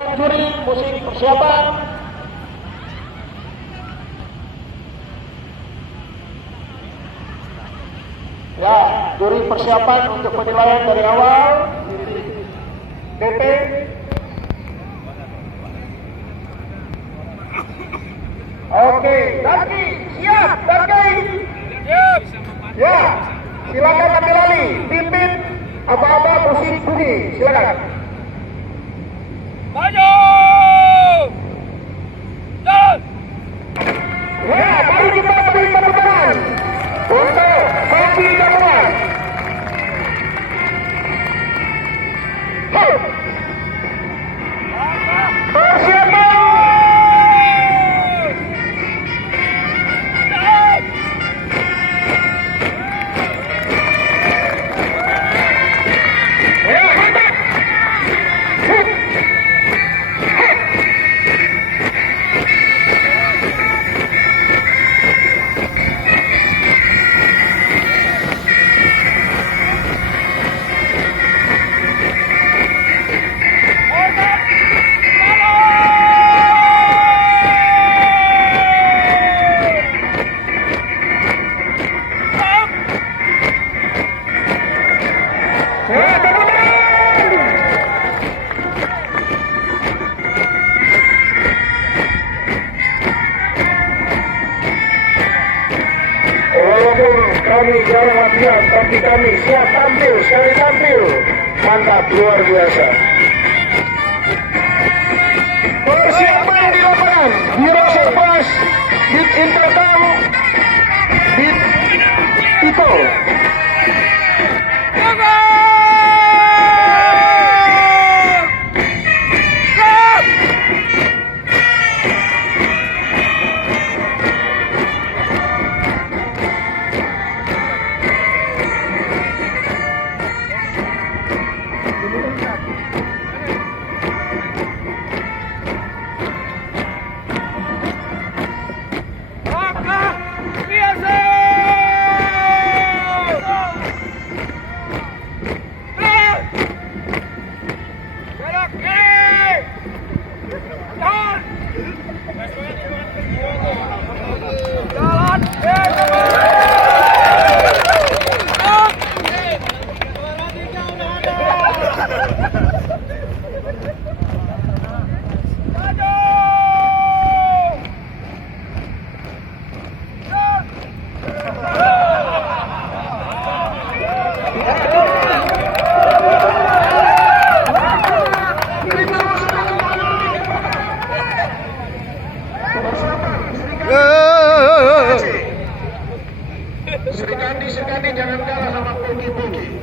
Juri musik persiapan. Ya, juri persiapan untuk penilaian dari awal. DP. Oke, Daki, siap, Daki. Siap. Ya, silakan ambil alih. Pimpin aba-aba musik bunyi, silakan. Maju! Jalan! Ya, mari kita beri tepuk tangan untuk Kopi Gabungan. Persiapan. Ya, mantap. Kami jarang latihan, tapi kami siap tampil, sekali tampil. Mantap, luar biasa. Persiapan di lapangan, Biro Serpas, Bit Intercom, Bit People. Sri Kandi jangan kalah sama Pogi-Pogi.